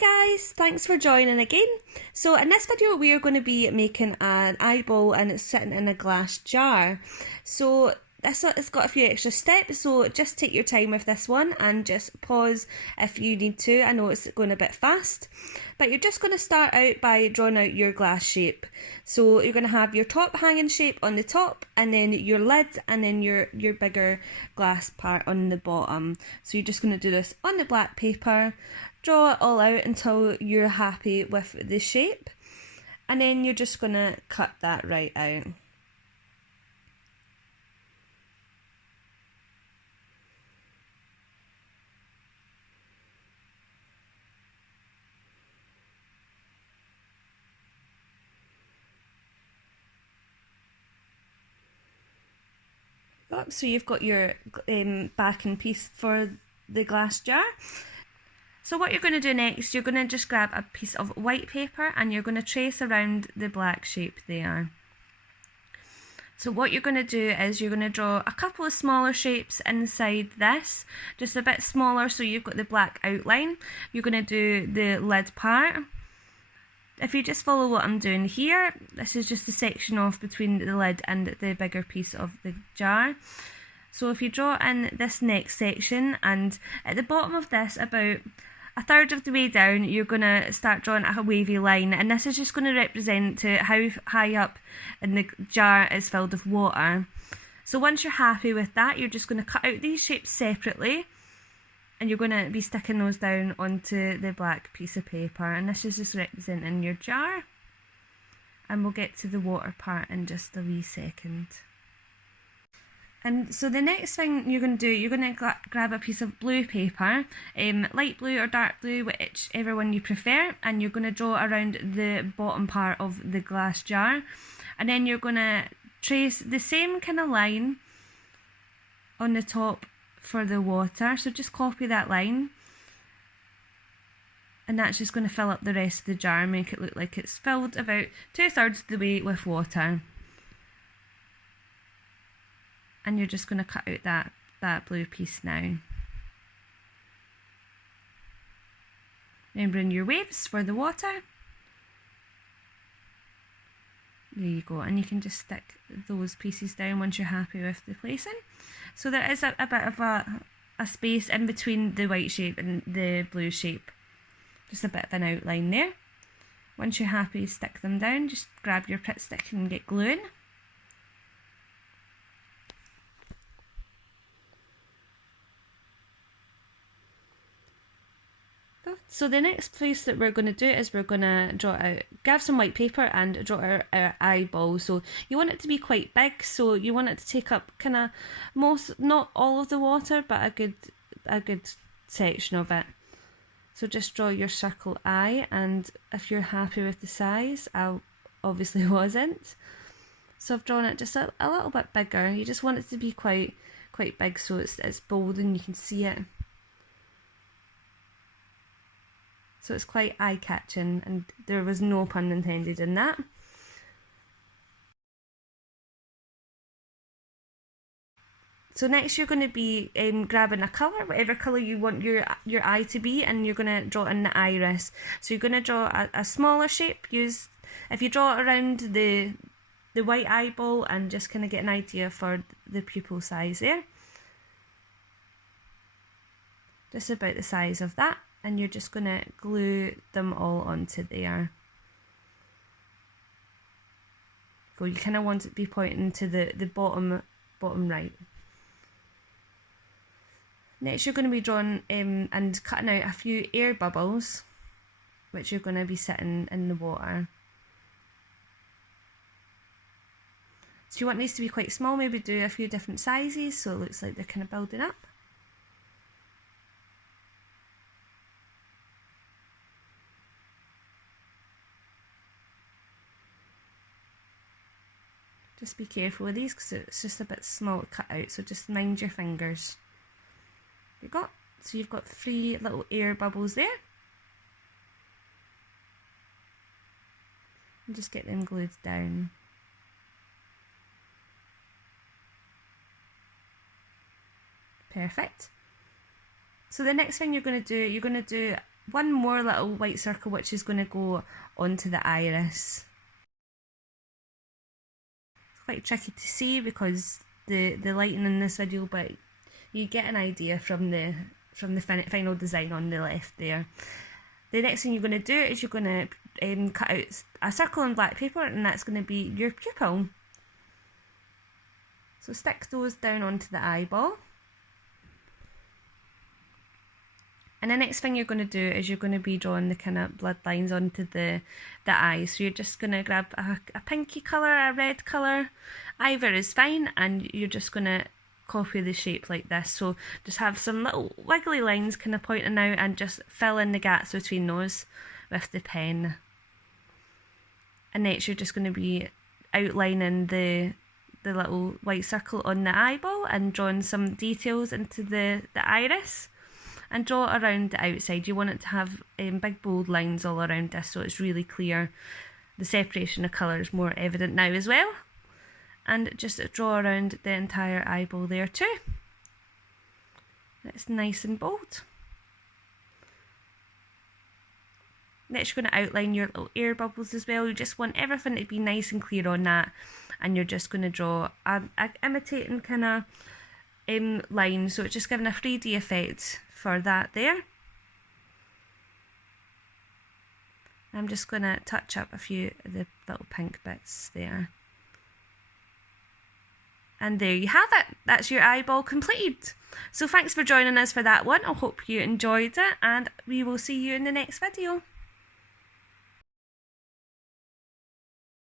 Hi guys, thanks for joining again. So in this video we are going to be making an eyeball and it's sitting in a glass jar. So it's got a few extra steps, so just take your time with this one and just pause if you need to. I know it's going a bit fast, but you're just going to start out by drawing out your glass shape. So you're going to have your top hanging shape on the top, and then your lid, and then your bigger glass part on the bottom. So you're just going to do this on the black paper, draw it all out until you're happy with the shape, and then you're just going to cut that right out. So you've got your backing piece for the glass jar. So what you're going to do next, you're going to just grab a piece of white paper and you're going to trace around the black shape there. So what you're going to do is you're going to draw a couple of smaller shapes inside this, just a bit smaller, so you've got the black outline. You're going to do the lid part. If you just follow what I'm doing here, this is just the section off between the lid and the bigger piece of the jar. So if you draw in this next section, and at the bottom of this, about a third of the way down, you're going to start drawing a wavy line, and this is just going to represent to how high up in the jar is filled with water. So once you're happy with that, you're just going to cut out these shapes separately, and you're going to be sticking those down onto the black piece of paper, and this is just representing your jar. And we'll get to the water part in just a wee second. And so the next thing you're going to do, you're going to grab a piece of blue paper, light blue or dark blue, whichever one you prefer, and you're going to draw around the bottom part of the glass jar. And then you're going to trace the same kind of line on the top for the water, so just copy that line, and that's just going to fill up the rest of the jar and make it look like it's filled about 2/3 of the way with water. And you're just going to cut out that blue piece now. Remembering your waves for the water. There you go, and you can just stick those pieces down once you're happy with the placing. So there is a bit of a space in between the white shape and the blue shape. Just a bit of an outline there. Once you're happy, stick them down. Just grab your Pritt stick and get gluing. So the next place that we're going to do is we're going to draw out, grab some white paper and draw out our eyeball. So you want it to be quite big, so you want it to take up kind of not all of the water, but a good section of it. So just draw your circle eye, and if you're happy with the size, I obviously wasn't. So I've drawn it just a little bit bigger. You just want it to be quite big, so it's bold and you can see it. So it's quite eye-catching, and there was no pun intended in that. So next you're going to be grabbing a colour, whatever colour you want your eye to be, and you're going to draw in the iris. So you're going to draw a smaller shape. If you draw it around the white eyeball, and just kind of get an idea for the pupil size there. Just about the size of that. And you're just going to glue them all onto there. So you kind of want it to be pointing to the bottom right. Next you're going to be drawing and cutting out a few air bubbles, which you're going to be sitting in the water. So you want these to be quite small, maybe do a few different sizes so it looks like they're kind of building up. Just be careful with these because it's just a bit small to cut out, so just mind your fingers. So you've got 3 little air bubbles there. And just get them glued down. Perfect. So the next thing you're going to do one more little white circle which is going to go onto the iris. It's quite tricky to see because the lighting in this video, but you get an idea from the final design on the left there. The next thing you're going to do is you're going to cut out a circle on black paper, and that's going to be your pupil. So stick those down onto the eyeball. And the next thing you're going to do is you're going to be drawing the kind of blood lines onto the eyes. So you're just going to grab a pinky colour, a red colour, either is fine, and you're just going to copy the shape like this. So just have some little wiggly lines kind of pointing out and just fill in the gaps between those with the pen. And next you're just going to be outlining the little white circle on the eyeball and drawing some details into the iris. And draw it around the outside. You want it to have big bold lines all around this so it's really clear. The separation of colour is more evident now as well. And just draw around the entire eyeball there too. That's nice and bold. Next you're going to outline your little air bubbles as well. You just want everything to be nice and clear on that. And you're just going to draw an imitating kind of line. So it's just giving a 3D effect for that there. I'm just going to touch up a few of the little pink bits there. And there you have it. That's your eyeball completed. So thanks for joining us for that one. I hope you enjoyed it, and we will see you in the next video.